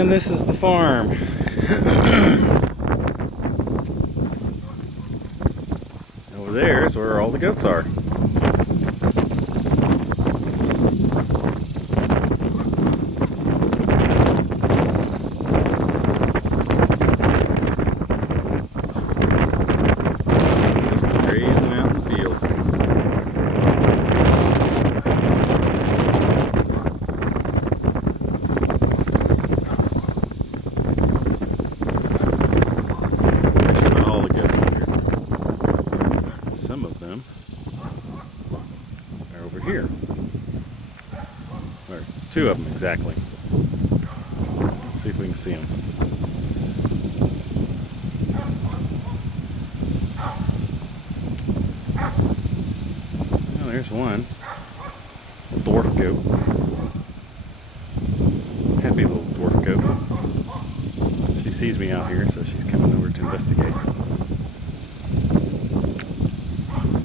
And this is the farm. Over there is where all the goats are. Just grazing out in the field. Actually, not all the goats are here. Some of them are over here. Or two of them exactly. Let's see if we can see them. Oh, there's one. Dwarf goat. Happy little dwarf goat. She sees me out here, so she's coming over to investigate.